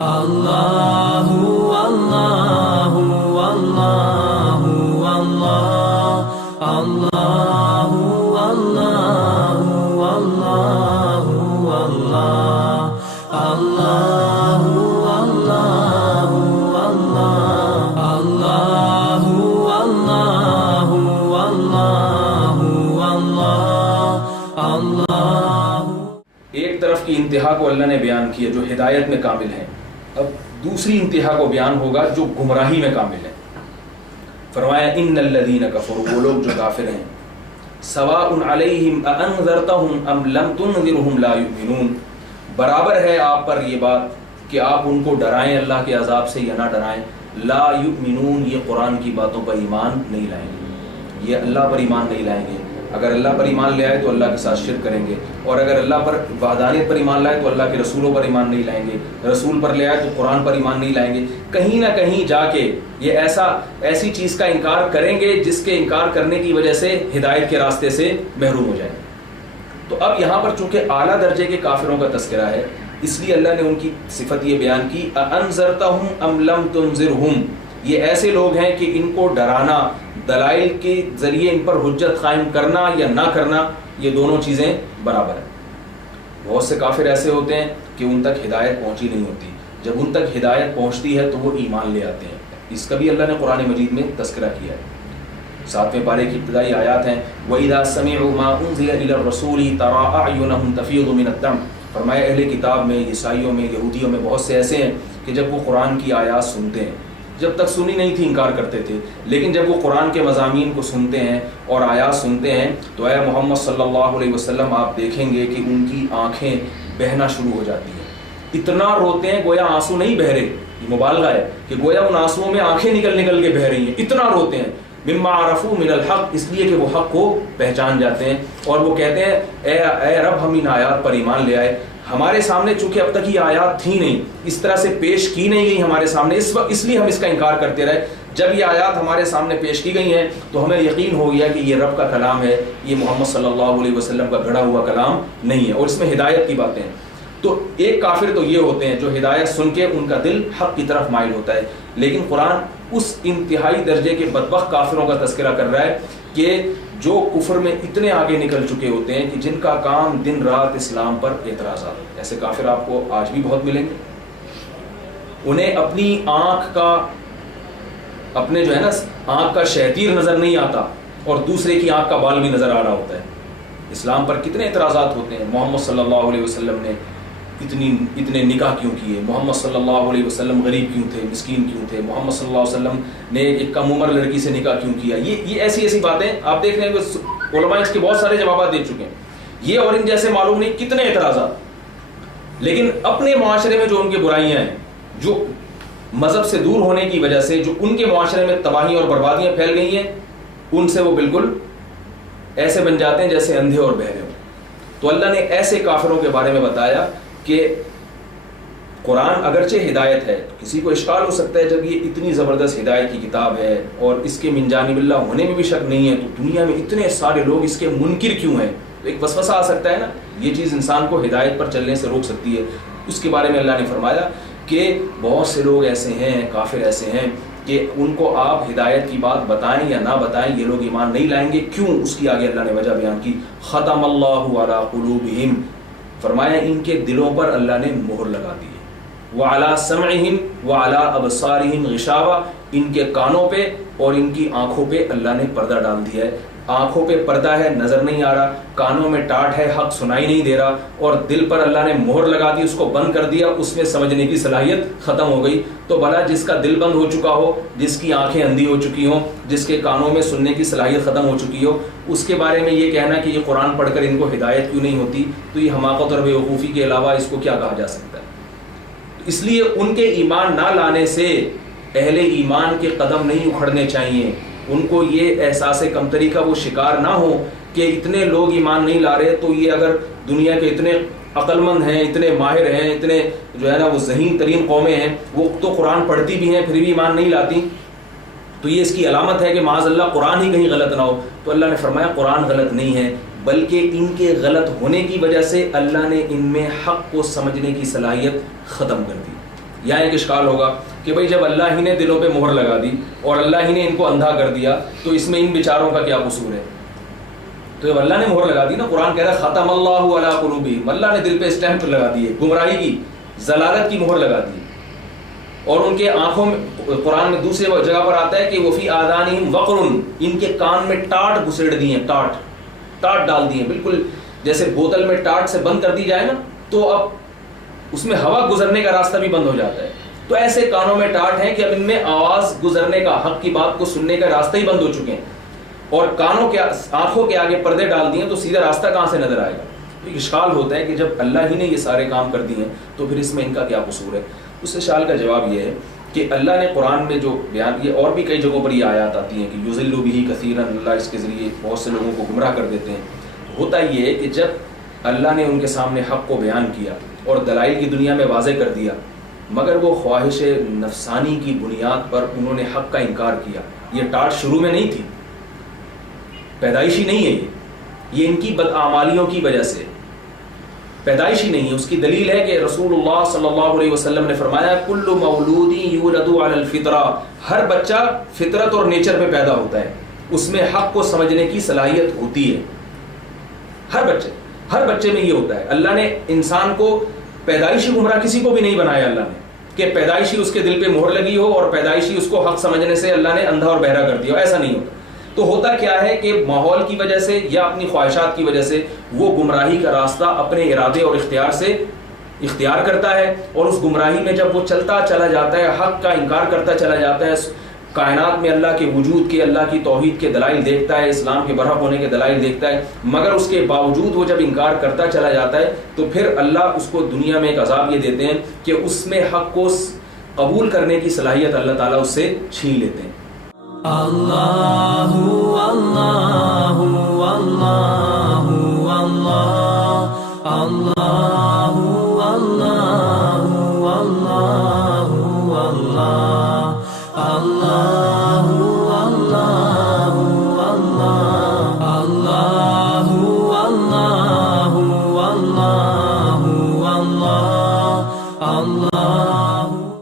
اللہ اللہ اللہ اللہ اللہ اللہ اللہ اللہ اللہ اللہ ایک طرف کی انتہا کو اللہ نے بیان کی ہے جو ہدایت میں کامل ہے، اب دوسری انتہا کو بیان ہوگا جو گمراہی میں کامل ہے۔ فرمایا ان الذین کفروا، وہ لوگ جو کافر ہیں، سواء علیہم اانذرتہم ام لم تنذرہم لا یؤمنون، برابر ہے آپ پر یہ بات کہ آپ ان کو ڈرائیں اللہ کے عذاب سے یا نہ ڈرائیں، لا یؤمنون، یہ قرآن کی باتوں پر ایمان نہیں لائیں گے، یہ اللہ پر ایمان نہیں لائیں گے۔ اگر اللہ پر ایمان لے آئے تو اللہ کے ساتھ شرک کریں گے، اور اگر اللہ پر وحدانیت پر ایمان لائے تو اللہ کے رسولوں پر ایمان نہیں لائیں گے، رسول پر لے آئے تو قرآن پر ایمان نہیں لائیں گے، کہیں نہ کہیں جا کے یہ ایسی چیز کا انکار کریں گے جس کے انکار کرنے کی وجہ سے ہدایت کے راستے سے محروم ہو جائیں گے۔ تو اب یہاں پر چونکہ اعلیٰ درجے کے کافروں کا تذکرہ ہے، اس لیے اللہ نے ان کی صفت یہ بیان کی اانذرتہم ام لم تنذرہم، یہ ایسے لوگ ہیں کہ ان کو ڈرانا، دلائل کے ذریعے ان پر حجت قائم کرنا یا نہ کرنا، یہ دونوں چیزیں برابر ہیں۔ بہت سے کافر ایسے ہوتے ہیں کہ ان تک ہدایت پہنچی نہیں ہوتی، جب ان تک ہدایت پہنچتی ہے تو وہ ایمان لے آتے ہیں، اس کا بھی اللہ نے قرآن مجید میں تذکرہ کیا ہے۔ 7ویں پارے کی ابتدائی آیات ہیں وَإِذَا سَمِعُوا مَا أُنزِلَ إِلَى الرَّسُولِ تَرَىٰ أَعْيُنَهُمْ تَفِيضُ مِنَ الدَّمْعِ، فرمایا اہل کتاب میں، عیسائیوں میں، یہودیوں میں بہت سے ایسے ہیں کہ جب وہ قرآن کی آیات سنتے ہیں، جب تک سنی نہیں تھی انکار کرتے تھے، لیکن جب وہ قرآن کے مضامین کو سنتے ہیں اور آیات سنتے ہیں تو اے محمد صلی اللہ علیہ وسلم آپ دیکھیں گے کہ ان کی آنکھیں بہنا شروع ہو جاتی ہیں، اتنا روتے ہیں گویا آنسو نہیں بہہ رہے، یہ مبالغہ ہے کہ گویا ان آنسوؤں میں آنکھیں نکل کے بہہ رہی ہیں، اتنا روتے ہیں، مما عرفوا من الحق، اس لیے کہ وہ حق کو پہچان جاتے ہیں، اور وہ کہتے ہیں اے رب ہم ان آیات پر ایمان لے آئے، ہمارے سامنے چونکہ اب تک یہ آیات تھی نہیں، اس طرح سے پیش کی نہیں گئی ہمارے سامنے، اس لیے ہم اس کا انکار کرتے رہے، جب یہ آیات ہمارے سامنے پیش کی گئی ہیں تو ہمیں یقین ہو گیا کہ یہ رب کا کلام ہے، یہ محمد صلی اللہ علیہ وسلم کا گھڑا ہوا کلام نہیں ہے، اور اس میں ہدایت کی باتیں ہیں۔ تو ایک کافر تو یہ ہوتے ہیں جو ہدایت سن کے ان کا دل حق کی طرف مائل ہوتا ہے، لیکن قرآن اس انتہائی درجے کے بدبخت کافروں کا تذکرہ کر رہا ہے کہ جو کفر میں اتنے آگے نکل چکے ہوتے ہیں کہ جن کا کام دن رات اسلام پر اعتراضات ہیں۔ ایسے کافر آپ کو آج بھی بہت ملیں گے، انہیں اپنی آنکھ کا، اپنے جو ہے نا آنکھ کا شہتیر نظر نہیں آتا اور دوسرے کی آنکھ کا بال بھی نظر آ رہا ہوتا ہے۔ اسلام پر کتنے اعتراضات ہوتے ہیں، محمد صلی اللہ علیہ وسلم نے اتنے نکاح کیوں کیے، محمد صلی اللہ علیہ وسلم غریب کیوں تھے، مسکین کیوں تھے، محمد صلی اللہ علیہ وسلم نے ایک کم عمر لڑکی سے نکاح کیوں کیا، یہ ایسی باتیں آپ دیکھ رہے ہیں کہ علماء اس کے بہت سارے جوابات دے چکے ہیں، یہ اور ان جیسے معلوم نہیں کتنے اعتراضات، لیکن اپنے معاشرے میں جو ان کی برائیاں ہیں، جو مذہب سے دور ہونے کی وجہ سے جو ان کے معاشرے میں تباہی اور بربادیاں پھیل گئی ہیں، ان سے وہ بالکل ایسے بن جاتے ہیں جیسے اندھے اور بہرے ہوں۔ تو اللہ نے ایسے کافروں کے بارے میں بتایا کہ قرآن اگرچہ ہدایت ہے، تو کسی کو اشکال ہو سکتا ہے جب یہ اتنی زبردست ہدایت کی کتاب ہے اور اس کے من جانب اللہ ہونے میں بھی شک نہیں ہے، تو دنیا میں اتنے سارے لوگ اس کے منکر کیوں ہیں؟ تو ایک وسوسہ آ سکتا ہے نا، یہ چیز انسان کو ہدایت پر چلنے سے روک سکتی ہے۔ اس کے بارے میں اللہ نے فرمایا کہ بہت سے لوگ ایسے ہیں، کافر ایسے ہیں کہ ان کو آپ ہدایت کی بات بتائیں یا نہ بتائیں یہ لوگ ایمان نہیں لائیں گے۔ کیوں؟ اس کی آگے اللہ نے وجہ بیان کی، ختم اللہ علی قلوبہم، فرمایا ان کے دلوں پر اللہ نے مہر لگا دی ہے، وعلی سمعہم وعلی ابصارہم غشاوہ، ان کے کانوں پہ اور ان کی آنکھوں پہ اللہ نے پردہ ڈال دیا ہے، آنکھوں پہ پردہ ہے نظر نہیں آ رہا، کانوں میں ٹاٹ ہے حق سنائی نہیں دے رہا، اور دل پر اللہ نے مہر لگا دی، اس کو بند کر دیا، اس میں سمجھنے کی صلاحیت ختم ہو گئی۔ تو بھلا جس کا دل بند ہو چکا ہو، جس کی آنکھیں اندھی ہو چکی ہوں، جس کے کانوں میں سننے کی صلاحیت ختم ہو چکی ہو، اس کے بارے میں یہ کہنا کہ یہ قرآن پڑھ کر ان کو ہدایت کیوں نہیں ہوتی، تو یہ حماقت اور بیوقوفی کے علاوہ اس کو کیا کہا جا سکتا ہے؟ اس لیے ان کے ایمان نہ لانے سے اہل ایمان کے قدم نہیں اکھڑنے چاہیے، ان کو یہ احساس کمتری کا وہ شکار نہ ہو کہ اتنے لوگ ایمان نہیں لا رہے، تو یہ اگر دنیا کے اتنے عقل مند ہیں، اتنے ماہر ہیں، اتنے جو ہے نا وہ ذہین ترین قومیں ہیں، وہ تو قرآن پڑھتی بھی ہیں پھر بھی ایمان نہیں لاتی، تو یہ اس کی علامت ہے کہ معاذ اللہ قرآن ہی کہیں غلط نہ ہو۔ تو اللہ نے فرمایا قرآن غلط نہیں ہے، بلکہ ان کے غلط ہونے کی وجہ سے اللہ نے ان میں حق کو سمجھنے کی صلاحیت ختم کر دی۔ یہاں ایک اشکال ہوگا کہ بھئی جب اللہ ہی نے دلوں پہ مہر لگا دی اور اللہ ہی نے ان کو اندھا کر دیا تو اس میں ان بیچاروں کا کیا قصور ہے؟ تو جب اللہ نے مہر لگا دی نا، قرآن کہہ رہا ہے ختم اللہ علی قلوبہم، اللہ نے دل پہ اسٹیمپ لگا دی ہے، گمراہی کی، ضلالت کی مہر لگا دی، اور ان کے آنکھوں میں، قرآن میں دوسرے جگہ پر آتا ہے کہ وفی آذانہم وقر، ان کے کان میں ٹاٹ گھسیڑ دی ہیں، ٹاٹ ڈال دی ہیں، بالکل جیسے بوتل میں ٹاٹ سے بند کر دی جائے نا تو اب اس میں ہوا گزرنے کا راستہ بھی بند ہو جاتا ہے، تو ایسے کانوں میں ٹاٹ ہیں کہ اب ان میں آواز گزرنے کا، حق کی بات کو سننے کا راستہ ہی بند ہو چکے ہیں، اور کانوں کے، آنکھوں کے آگے پردے ڈال دیے تو سیدھا راستہ کہاں سے نظر آئے گا؟ تو اشکال ہوتا ہے کہ جب اللہ ہی نے یہ سارے کام کر دیے ہیں تو پھر اس میں ان کا کیا قصور ہے؟ اس اشکال کا جواب یہ ہے کہ اللہ نے قرآن میں جو بیان کیا، اور بھی کئی جگہوں پر یہ آیات آتی ہیں کہ یضل بہ کثیرا، اللہ اس کے ذریعے بہت سے لوگوں کو گمراہ کر دیتے ہیں۔ ہوتا یہ ہے کہ جب اللہ نے ان کے سامنے حق کو بیان کیا اور دلائل کی دنیا میں واضح کر دیا، مگر وہ خواہش نفسانی کی بنیاد پر انہوں نے حق کا انکار کیا۔ یہ ٹاٹ شروع میں نہیں تھی، پیدائشی نہیں ہے، یہ ان کی بدعمالیوں کی وجہ سے پیدائشی نہیں ہے۔ اس کی دلیل ہے کہ رسول اللہ صلی اللہ علیہ وسلم نے فرمایا کل مولود یولد علی الفطرہ، ہر بچہ فطرت اور نیچر پہ پیدا ہوتا ہے، اس میں حق کو سمجھنے کی صلاحیت ہوتی ہے، ہر بچے میں یہ ہوتا ہے۔ اللہ نے انسان کو پیدائشی گمراہ کسی کو بھی نہیں بنایا اللہ نے کہ پیدائشی اس کے دل پہ مہر لگی ہو اور پیدائشی اس کو حق سمجھنے سے اللہ نے اندھا اور بہرا کر دیا، ایسا نہیں ہوتا۔ تو ہوتا کیا ہے کہ ماحول کی وجہ سے یا اپنی خواہشات کی وجہ سے وہ گمراہی کا راستہ اپنے ارادے اور اختیار سے اختیار کرتا ہے، اور اس گمراہی میں جب وہ چلتا چلا جاتا ہے، حق کا انکار کرتا چلا جاتا ہے، کائنات میں اللہ کے وجود کے، اللہ کی توحید کے دلائل دیکھتا ہے، اسلام کے برحق ہونے کے دلائل دیکھتا ہے، مگر اس کے باوجود وہ جب انکار کرتا چلا جاتا ہے تو پھر اللہ اس کو دنیا میں ایک عذاب یہ دیتے ہیں کہ اس میں حق کو قبول کرنے کی صلاحیت اللہ تعالیٰ اس سے چھین لیتے ہیں۔ اللہ اللہ اللہ اللہ اللہ اللہ اللہ اللہ